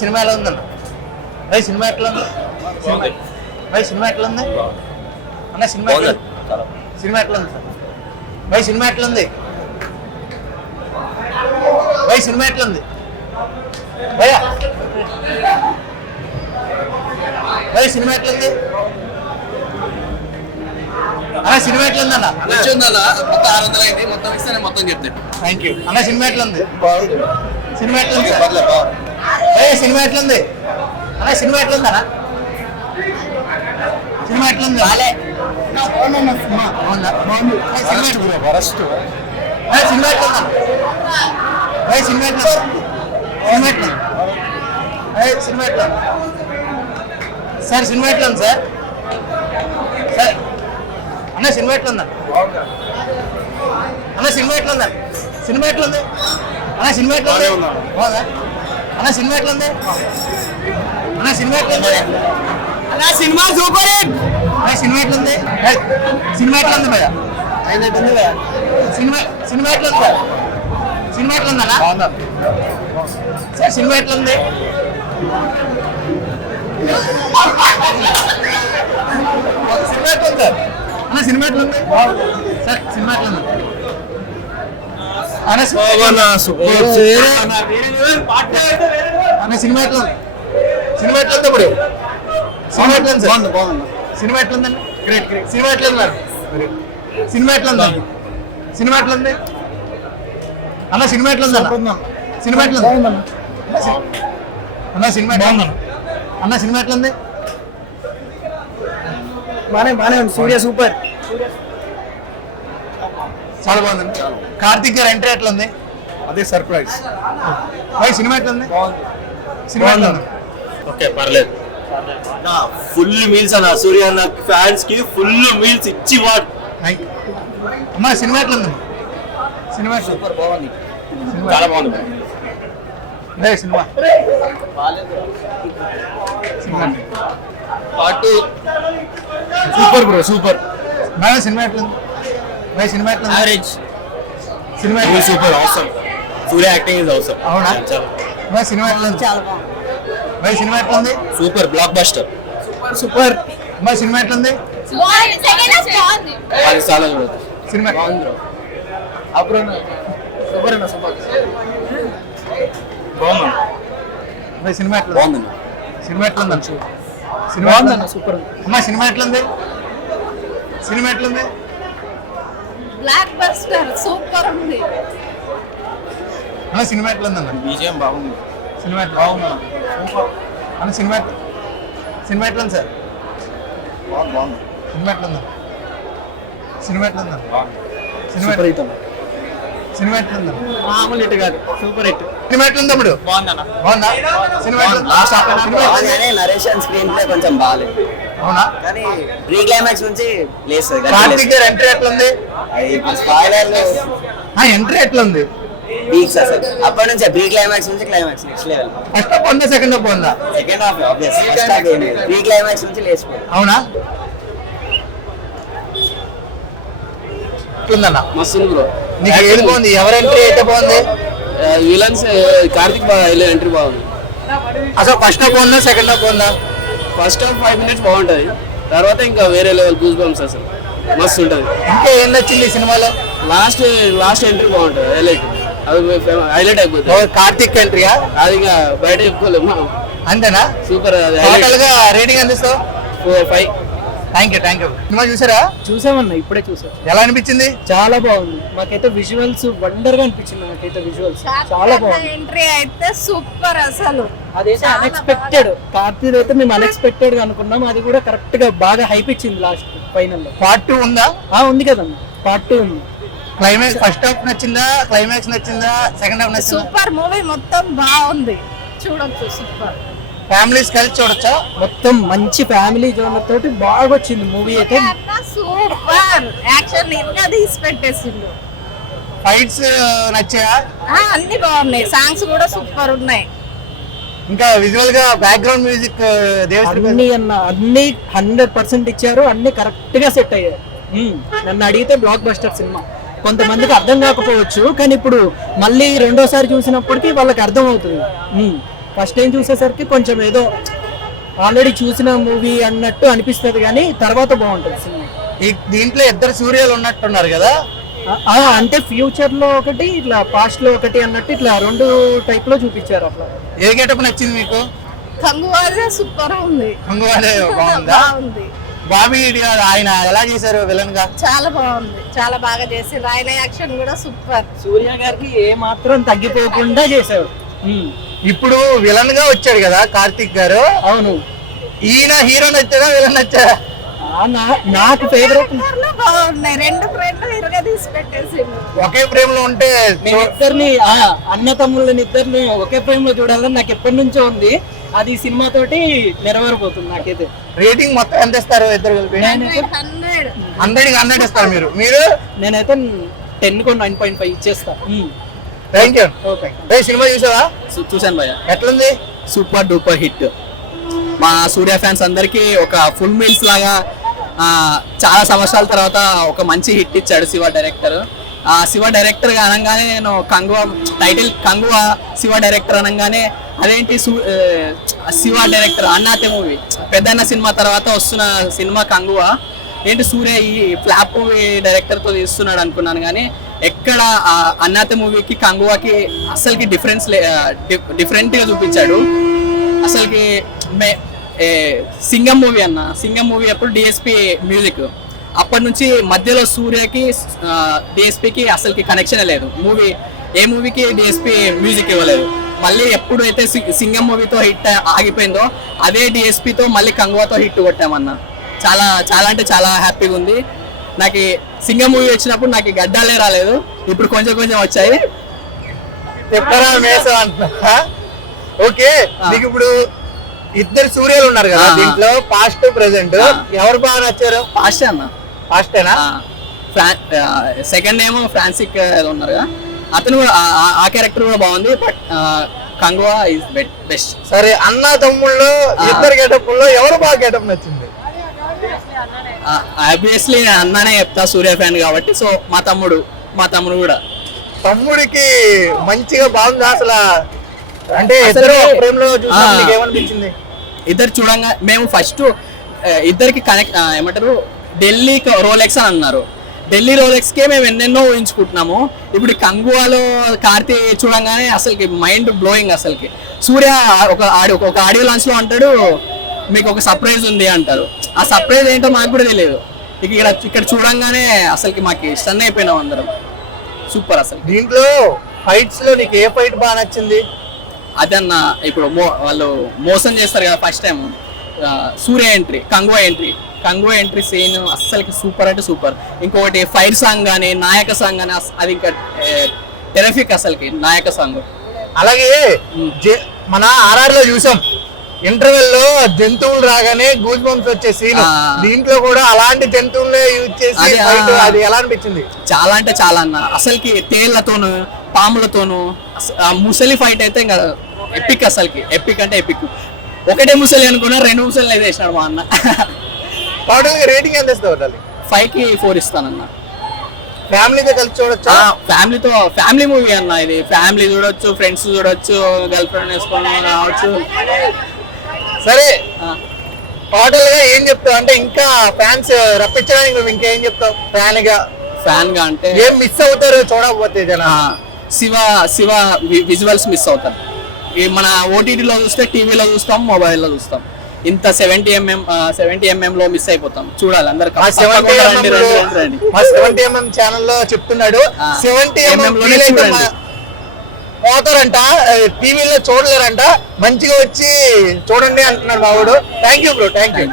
Cinema ఎలా ఉందన్న? Cinema ఎట్లా ఉంది? సినిమా ఎట్లా ఉంది అన్న? సినిమా సినిమా ఎట్లా ఉంది సార్? సినిమా ఎట్లా ఉంది? సినిమా ఎట్లా ఉంది భయ్యా? సినిమా ఎట్లా ఉంది అన్న? సినిమా ఎట్లా ఉంది అన్న? మొత్తం 600 అయింది, మొత్తం ఇస్తే మొత్తం చెప్తాను. థ్యాంక్ యూ అన్న. సినిమా ఎట్లా ఉంది? సినిమా ఎట్లా ఉంది? సినిమా ఎట్లా ఉంది అన్న? సినిమా ఎట్లా ఉంది అన్న? సినిమా ఎట్లా ఉంది? సినిమా ఎట్లా ఉంది? సినిమా ఎట్లా సినిమా ఎట్లా సార్? సినిమా ఎట్లా ఉంది సార్? సార్ అన్న సినిమా ఎట్లా ఉందా అన్న? సినిమా ఎట్లా ఉందా? సినిమా ఎట్లా ఉంది అన్న? సినిమా ఎట్లా ఉంది అన్న? సినిమా ఎట్లా ఉంది అన్న? సినిమా ఎట్లా ఉంది అన్న? Cinema super hit. సినిమా ఎట్లా ఉంది? సినిమా ఎట్లా ఉంది భయ్యా? సినిమా సినిమా ఎట్లా ఉంది? సినిమా ఎట్లా ఉందా సార్? సినిమా ఎట్లా ఉంది? సినిమా ఎట్లా ఉంది అన్న? సినిమా ఎట్లా ఉంది సార్? సినిమా ఎట్లా ఉంది అన్న? సినిమా ఎట్లా ఉంది? సినిమా ఎట్లా ఉంది ఇప్పుడు? సినిమా ఎట్లా ఉంది? సినిమా ఎట్లా ఉందండి? Great great. సినిమా ఎట్లా ఉన్నారు? సినిమా ఎట్లా ఉంది? సినిమా ఎట్లా ఉంది అన్న? సినిమా ఎట్లా ఉంది అన్న? సినిమా ఎట్లా ఉంది అన్న? సినిమా ఎట్లా ఉంది అన్న? సినిమా ఎట్లా ఉంది? బానే ఉంది. సూర్య సూపర్, చాలా బాగుందండి. కార్తిక్ గారు ఎంట్రీ ఎట్లా ఉంది? అదే సర్ప్రైజ్. సినిమా ఎట్లా ఉంది? సినిమా ఎట్లా ఉంది? ఓకే, పర్లేదు. ఫుల్ మీల్స్ అన్న, సూర్య అన్న ఫ్యాన్స్ కి ఫుల్ మీల్స్ ఇచ్చి వాడు. అమ్మా సినిమా ఎట్లా ఉంది? సినిమా సూపర్, బాగుంది, చాలా బాగుంది. Cinema super bro, super. Cinema ఎట్లా ఉంది? సినిమా ఎట్లా ఉంది? యావరేజ్. సినిమా సూపర్, అవసరం. సూర్య యాక్టింగ్ ఇస్ అవసరం. అవునా? సినిమా ఎట్లా ఉంది? చాలా బాగుంది. సినిమా ఎట్లా ఉంది? Super, block buster, super. Cinema ఎట్లా ఉంది? చాలా చూడదు. సినిమా సినిమా ఎట్లా బాగుంది. సినిమా ఎట్లా ఉంది? Cinema super. అమ్మా సినిమా ఎట్లా ఉంది? సినిమా ఎట్లా ఉంది? బ్లాక్ బస్టర్ సూపర్ ఉంది. అన్న సినిమా ఎట్లా ఉందన్న? బీజిఎం బాగుంది. సినిమా ఎట్లా బాగుంది అన్న? సినిమా సినిమా ఎట్లా ఉంది సార్? బాగుంది. సినిమా ఎట్లా ఉందా? సినిమా ఎట్లా ఉందా? సినిమా సినిమా ఎట్లా ఉందా? మామూలు హిట్ కాదు, సూపర్ హిట్. సినిమా ఎట్లా ఉంది తమ్ముడు? బాగుందన్న. బాగుందా? సినిమా నరేషన్ స్క్రీన్ ప్లే కొంచెం బాగాలేదు. అవునా? కానీ ప్రీ క్లైమాక్స్ నుంచి లేస్తుంది. కార్తిక్ గారు ఎంట్రీ ఎట్లా ఉంది? స్పాయిలర్లు ఎంట్రీ ఎట్లా ఉంది? వీక్స్ అసలు. అప్పటి నుంచి ప్రీ క్లైమాక్స్ నుంచి climax next level. First half ఉందా? సెకండ్ హాఫ్ ఉందా? Second half obvious. First half pre climax నుంచి లేచిపోయింది. అవునా? ఎట్లుందన్న? మస్తు బ్రో. నీకు ఏది బాగుంది? ఎవరి ఎంట్రీ అయితే బాగుంది? విలన్స్ కార్తిక్ ఎంట్రీ బాగుంది. అసలు ఫస్ట్ హాఫ్ ఉందా? సెకండ్ హాఫ్ ఉందా? ఫస్ట్ హాఫ్ 5 minutes బాగుంటది, తర్వాత ఇంకా వేరే లెవెల్ గూస్ బంప్స్ అసలు మస్తు ఉంటది. ఇంకా ఏం నచ్చింది ఈ సినిమాలో? లాస్ట్ ఎంట్రీ బాగుంటది, హైలైట్ అయిపోతుంది. కార్తిక్ ఎంట్రీయా? అది ఇంకా బయట చెప్పుకోలేము. అంతేనా? సూపర్. టోటల్ గా రేటింగ్ అందిస్తావు? 5. Thank you. సినిమా చూసారా? చూసామన్నా, ఇప్పుడే చూసాం. ఎలా అనిపించింది? చాలా బాగుంది. మాకైతే విజువల్స్ వండర్ గా అనిపించింది. నాకైతే విజువల్స్ చాలా బాగుంది. ఎంట్రీ అయితే సూపర్ అసలు. అదైతే అన్ఎక్స్పెక్టెడ్. కార్తీక్ అయితే మేము అన్ఎక్స్పెక్టెడ్ గా అనుకున్నాం, అది కూడా కరెక్ట్ గా బాగా హైప్ ఇచ్చింది లాస్ట్ ఫైనల్ లో. పార్ట్ 2 ఉందా? ఉంది కదన్నా, పార్ట్ 2 ఉంది. క్లైమాక్స్ ఫస్ట్ హాఫ్ నచ్చిందా? క్లైమాక్స్ నచ్చిందా? సెకండ్ హాఫ్ నచ్చిందా? సూపర్ మూవీ, మొత్తం బాగుంది, చూడొచ్చు. సూపర్. ఫ్యామిలీస్ కలిసి చూడొచ్చా? మొత్తం మంచి ఫ్యామిలీ జోనర్ తోటి బాగా వచ్చింది మూవీ అయితే. సూపర్ యాక్షన్ ఇంకా తీసి పెట్టేసిండు. ఫైట్స్ నచ్చాయా? అన్ని బాగున్నాయి, సాంగ్స్ కూడా సూపర్ ఉన్నాయి. ఇంకా విజువల్ గా బ్యాక్గ్రౌండ్ మ్యూజిక్ అన్ని 100% ఇచ్చారు. అన్ని కరెక్ట్ గా సెట్ అయ్యాయి. నన్ను అడిగితే బ్లాక్ బస్టర్ సినిమా. కొంతమందికి అర్థం కాకపోవచ్చు, కానీ ఇప్పుడు మళ్ళీ రెండోసారి చూసినప్పటికీ వాళ్ళకి అర్థం అవుతుంది. ఫస్ట్ టైం చూసేసరికి కొంచెం ఏదో ఆల్రెడీ చూసిన మూవీ అన్నట్టు అనిపిస్తుంది కానీ తర్వాత బాగుంటుంది సినిమా. దీంట్లో ఇద్దరు సూర్యాలు ఉన్నట్టున్నారు కదా. అంటే ఫ్యూచర్ లో ఒకటి ఇట్లా పాస్ట్ లో ఒకటి అన్నట్టు ఇట్లా రెండు టైప్ లో చూపించారు అట్లా. ఏ గెటప్ నచ్చింది మీకు? కంగువాదే సూపర్ ఉంది. కంగువాదే బాగుందా? బాగుంది. బాబీ ఆయన ఎలా చేశారు విలన్ గా? చాలా బాగుంది, చాలా బాగా చేసింది. ఆయన యాక్షన్ కూడా సూపర్. సూర్య గారికి ఏ మాత్రం తగ్గిపోకుండా చేశారు. ఇప్పుడు విలన్ గా వచ్చాడు కదా కార్తిక్ గారు. అవును. ఈయన హీరో నచ్చాడా విలన్ నచ్చాడా? నాకు ఫేవరెట్. బాగున్నాయి, రెండు ఫ్రేమ్లు ఇరుగా తీసి పెట్టేసి. ఒకే ఫ్రేమ్ లో ఉంటే ఇద్దరిని అన్న తమ్ముళ్ళని ఇద్దరిని ఒకే ఫ్రేమ్ లో చూడాలని నాకు ఎప్పటి నుంచో ఉంది. అది సినిమా తోటి నెరవేరిపోతుంది నాకైతే. రేటింగ్ మొత్తం ఎంత ఇస్తారు ఇద్దరు కలిపి? 100 ఇస్తారు మీరు. నేనైతే 10 కు 9.5 ఇచ్చేస్తా. Thank you. సినిమా చూసావా? చూశాను భయ్య. ఎట్లుంది? Super duper hit. మా సూర్య ఫ్యాన్స్ అందరికి ఒక ఫుల్ మీల్స్ లాగా చాలా సంవత్సరాల తర్వాత ఒక మంచి హిట్ ఇచ్చాడు శివ డైరెక్టర్. శివ డైరెక్టర్ గా అనగానే నేను కంగువా టైటిల్ కంగువా శివ డైరెక్టర్ అనగానే అదేంటి శివ డైరెక్టర్ అన్నాతే మూవీ పెద్దన్న సినిమా తర్వాత వస్తున్న సినిమా కంగువా ఏంటి సూర్య ఈ ఫ్లాప్ మూవీ డైరెక్టర్ తో తీస్తున్నాడు అనుకున్నాను. కానీ ఎక్కడ అన్నాతే మూవీకి కంగువాకి అసలుకి డిఫరెంట్ గా చూపించాడు. అసలుకి సింగం మూవీ సింగం మూవీ అప్పుడు డిఎస్పి మ్యూజిక్, అప్పటి నుంచి మధ్యలో సూర్యకి డిఎస్పికి అసలుకి కనెక్షన్ లేదు. ఏ మూవీకి డిఎస్పి మ్యూజిక్ ఇవ్వలేదు. మళ్ళీ ఎప్పుడైతే సింగం మూవీతో హిట్ ఆగిపోయిందో అదే డిఎస్పితో మళ్ళీ కంగువాతో హిట్ కొట్టామన్నా. చాలా చాలా అంటే చాలా హ్యాపీగా ఉంది. నాకు సింగం మూవీ వచ్చినప్పుడు నాకు గడ్డాలే రాలేదు, ఇప్పుడు కొంచెం కొంచెం వచ్చాయి. ఓకే, మీకు ఇప్పుడు ఇద్దరు సూర్యాలు ఉన్నారు కదా దీంట్లో, పాస్ట్ ప్రెసెంట్, ఎవరు బాగా నచ్చారు? పాస్ట్ అన్న. పాస్టేనా? సెకండ్ ఏమో ఫ్రాన్సిక్ ఉన్నారు కదా, అతను ఆ క్యారెక్టర్ కూడా బాగుంది. But Kanguva is best. సరే, అన్న తమ్ముళ్ళు ఇద్దరు గెటప్ లో ఎవరు బాగా గెటప్ నచ్చింది? ఆబ్వియస్లీ అన్ననే చెప్తా, సూర్య ఫ్యాన్ కాబట్టి. సో మా తమ్ముడు కూడా. తమ్ముడికి మంచిగా బాగుంది అసలు. అంటే ఏమనిపించింది? ఇద్దరు చూడంగా మేము ఫస్ట్ ఇద్దరికి కనెక్ట్ ఏమంటారు, ఢిల్లీ రోలెక్స్ అని అన్నారు. ఢిల్లీ రోలెక్స్ కే మేము ఎన్నెన్నో ఊహించుకుంటున్నాము. ఇప్పుడు కంగువాలో కార్తీ చూడంగానే అసలుకి మైండ్ బ్లోయింగ్. అసలుకి సూర్య ఒక ఆడియో లాంచ్ లో అంటాడు, మీకు ఒక సర్ప్రైజ్ ఉంది అంటారు. ఆ సర్ప్రైజ్ ఏంటో మాకు కూడా తెలియదు. ఇక్కడ చూడంగానే అసలుకి మాకు స్టన్ అయిపోయినాం అందరం. సూపర్ అసలు. దీంట్లో ఫైట్స్ లో నీకు ఏ ఫైట్ బాగా నచ్చింది? అదన్న ఇప్పుడు వాళ్ళు మోసం చేస్తారు కదా ఫస్ట్ టైం, సూర్య ఎంట్రీ, కంగువా ఎంట్రీ సీన్ అస్సలకి సూపర్ అంటే సూపర్. ఇంకొకటి ఫైర్ సాంగ్ కానీ నాయక సాంగ్ కానీ అది ఇంకా టెరిఫిక్ అసలుకి నాయక సాంగ్. అలాగే మన ఆర్ఆర్ లో చూసాం, ఇంటర్వెల్ లో జంతువులు రాగానే గూస్ బంప్స్ వచ్చే సీన్. దీంట్లో కూడా అలాంటి జంతువులే యూజ్ చేసి అది ఎలా అనిపించింది? చాలా అంటే చాలా అన్న. అసలుకి తేళ్లతోను పాములతోను ముసలి ఫైట్ అయితే ఇంకా ఎపిక్. అసలుకి ఎపిక్ అంటే ఎపిక్. ఒకటే ముసలి అనుకున్నా, 2 ముసలి అయితే వేసినాడు మా అన్న. టోటల్ రేటింగ్ ఎంత ఇస్తావు? 5కి 4 ఇస్తానన్న. ఫ్యామిలీతో కలిసి చూడొచ్చా? ఫ్యామిలీ మూవీ అన్న. ఇది ఫ్యామిలీ చూడొచ్చు, ఫ్రెండ్స్ చూడొచ్చు, గర్ల్ ఫ్రెండ్ వేసుకొని రావచ్చు. సరే, టోటల్ గా ఏం చెప్తావు? అంటే ఇంకా ఫ్యాన్స్ రప్పించడానికి నువ్వు ఇంకేం చెప్తావు? ఫ్యాన్ గా అంటే ఏం మిస్ అవుతారు చూడకపోతే జన? శివ విజువల్స్ మిస్ అవుతారు. మన ఓటీటీలో చూస్తే, టీవీలో చూస్తాం, మొబైల్లో చూస్తాం. ఇంత 70mm లో మిస్ అయిపోతాం. చూడాలి అందరు. 70mm ఛానల్లో చెప్తున్నాడు. 70mm పోతారంట, టీవీలో చూడలేరంట. మంచిగా వచ్చి చూడండి అంటున్నాడు మా వాడు. Thank you bro, thank you.